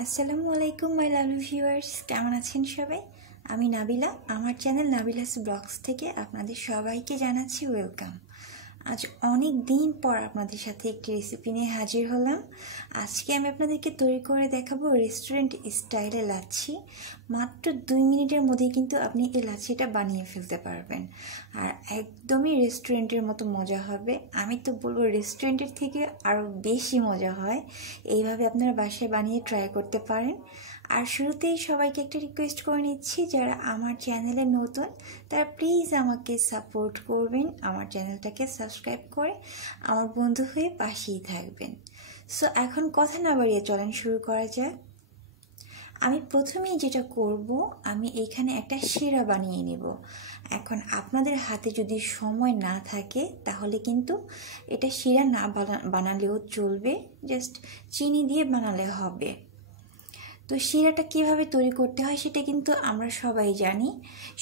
আসসালামু আলাইকুম my lovely viewers, কেমন আছেন সবাই? আমি নাবিলা, আমার চ্যানেল নাবিলাস ব্লগস থেকে আপনাদের সবাইকে জানাচ্ছি ওয়েলকাম। আজ অনেক দিন পর আপনাদের সাথে একটি রেসিপি নিয়ে হাজির হলাম। আজকে আমি আপনাদেরকে তৈরি করে দেখাবো রেস্টুরেন্ট স্টাইলে লাচ্ছি। মাত্র 2 মিনিটের মধ্যেই কিন্তু আপনি এই লাচ্ছিটা বানিয়ে ফেলতে পারবেন, আর একদমই রেস্টুরেন্টের মতো মজা হবে। আমি তো বলবো রেস্টুরেন্টের থেকে আরও বেশি মজা হয়। এইভাবে আপনারা বাসায় বানিয়ে ট্রাই করতে পারেন। আর শুরুতেই সবাইকে একটা রিকোয়েস্ট করে নিচ্ছি, যারা আমার চ্যানেলে নতুন তারা প্লিজ আমাকে সাপোর্ট করবেন, আমার চ্যানেলটাকে সাবস্ক্রাইব করে আমার বন্ধু হয়ে পাশেই থাকবেন। সো এখন কথা না বাড়িয়ে চলেন শুরু করা যাক। আমি প্রথমেই যেটা করব, আমি এইখানে একটা শিরা বানিয়ে নেব। এখন আপনাদের হাতে যদি সময় না থাকে তাহলে কিন্তু এটা শিরা না বানালেও চলবে, জাস্ট চিনি দিয়ে বানালে হবে। তো শিরাটা কিভাবে তৈরি করতে হয় সেটা কিন্তু আমরা সবাই জানি।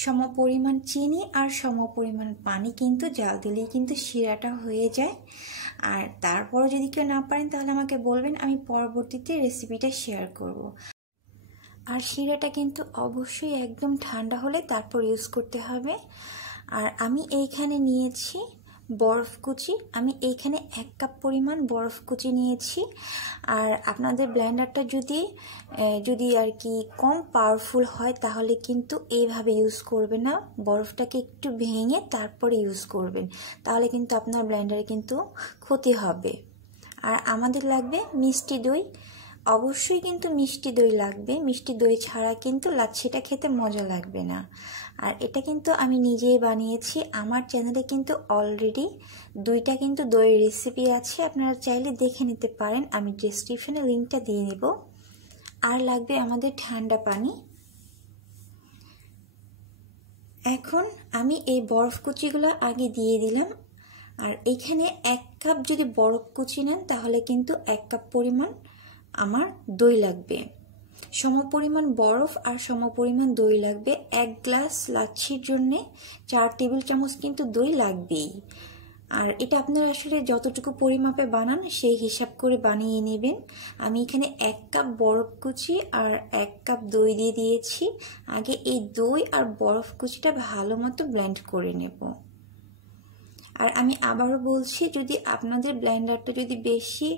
সমপরিমাণ চিনি আর সমপরিমাণ পানি কিন্তু জাল দিলেই কিন্তু শিরাটা হয়ে যায়। আর তারপরও যদি কেউ না পারেন তাহলে আমাকে বলবেন, আমি পরবর্তীতে রেসিপিটা শেয়ার করব। আর শিরাটা কিন্তু অবশ্যই একদম ঠান্ডা হলে তারপর ইউজ করতে হবে। আর আমি এইখানে নিয়েছি বরফ কুচি, আমি এইখানে 1 কাপ পরিমাণ বরফ কুচি নিয়েছি। আর আপনাদের ব্লেন্ডারটা যদি আর কি কম পাওয়ারফুল হয় তাহলে কিন্তু এইভাবে ইউজ করবে না, বরফটাকে একটু ভেঙে তারপরে ইউজ করবেন, তাহলে কিন্তু আপনার ব্লেন্ডারে কিন্তু ক্ষতি হবে। আর আমাদের লাগবে মিষ্টি দই, অবশ্যই কিন্তু মিষ্টি দই লাগবে। মিষ্টি দই ছাড়া কিন্তু লাচ্ছিটা খেতে মজা লাগবে না। আর এটা কিন্তু আমি নিজেই বানিয়েছি, আমার চ্যানেলে কিন্তু অলরেডি 2টা কিন্তু দইয়ের রেসিপি আছে, আপনারা চাইলে দেখে নিতে পারেন, আমি ডেসক্রিপশনে লিঙ্কটা দিয়ে নেব। আর লাগবে আমাদের ঠান্ডা পানি। এখন আমি এই বরফ কুচিগুলো আগে দিয়ে দিলাম। আর এখানে 1 কাপ যদি বরফ কুচি নেন তাহলে কিন্তু 1 কাপ পরিমাণ আমার দই লাগবে। সমপরিমাণ বরফ আর সমপরিমাণ দই লাগবে। 1 গ্লাস লাচ্ছির জন্যে 4 টেবিল চামচ কিন্তু দই লাগবেই। আর এটা আপনারা আসলে যতটুকু পরিমাপে বানান সেই হিসাব করে বানিয়ে নেবেন। আমি এখানে 1 কাপ বরফ কুচি আর 1 কাপ দই দিয়ে দিয়েছি। আগে এই দই আর বরফ কুচিটা ভালো মতো ব্লেন্ড করে নেব। আর আমি আবারও বলছি, যদি আপনাদের ব্লেন্ডারটা যদি বেশি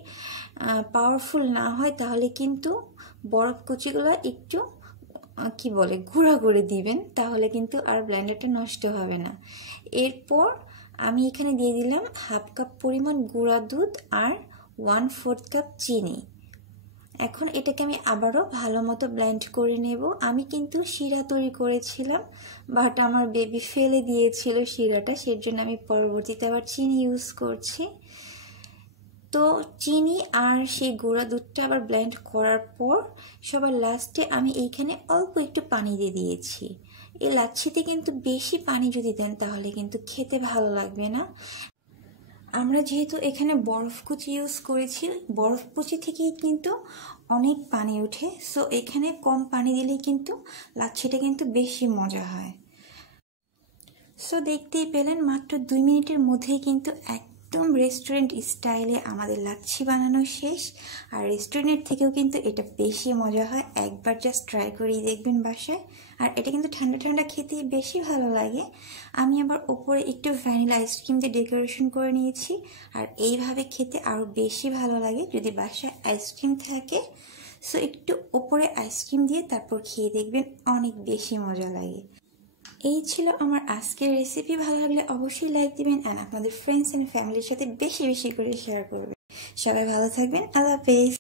পাওয়ারফুল না হয় তাহলে কিন্তু বরফ কুচিগুলো একটু গুঁড়া করে দিবেন, তাহলে কিন্তু আর ব্লেন্ডারটা নষ্ট হবে না। এরপর আমি এখানে দিয়ে দিলাম 1/2 কাপ পরিমাণ গুঁড়া দুধ আর 1/4 কাপ চিনি। এখন এটাকে আমি আবারও ভালো মতো ব্লেন্ড করে নেব। আমি কিন্তু শিরা তৈরি করেছিলাম, বাট আমার বেবি ফেলে দিয়েছিল শিরাটা, সের জন্য আমি পরবর্তীতে আবার চিনি ইউজ করছি। তো চিনি আর সেই গুঁড়া দুধটা আবার ব্লেন্ড করার পর সবার লাস্টে আমি এইখানে অল্প একটু পানি দিয়ে দিয়েছি। এই লাচ্ছিতে কিন্তু বেশি পানি যদি দেন তাহলে কিন্তু খেতে ভালো লাগবে না। আমরা যেহেতু এখানে বরফ কুচি ইউজ করেছি, বরফ কুচি থেকেই কিন্তু অনেক পানি ওঠে, সো এখানে কম পানি দিলেই কিন্তু লাচ্ছিটা কিন্তু বেশি মজা হয়। সো দেখতেই পেলেন মাত্র 2 মিনিটের মধ্যেই কিন্তু একদম রেস্টুরেন্ট স্টাইলে আমাদের লাচ্ছি বানানো শেষ। আর রেস্টুরেন্টের থেকেও কিন্তু এটা বেশি মজা হয়, একবার জাস্ট ট্রাই করেই দেখবেন বাসায়। আর এটা কিন্তু ঠান্ডা ঠান্ডা খেতেই বেশি ভালো লাগে। আমি আবার ওপরে একটু ভ্যানিলা আইসক্রিম দিয়ে ডেকোরেশন করে নিয়েছি। আর এইভাবে খেতে আরও বেশি ভালো লাগে যদি বাসায় আইসক্রিম থাকে। সো একটু ওপরে আইসক্রিম দিয়ে তারপর খেয়ে দেখবেন, অনেক বেশি মজা লাগে। এই ছিল আমার আজকের রেসিপি। ভালো লাগলে অবশ্যই লাইক দিবেন, আর আপনাদের ফ্রেন্ডস এন্ড ফ্যামিলির সাথে বেশি বেশি করে শেয়ার করবেন। সবাই ভালো থাকবেন, আল্লাহ হাফেজ।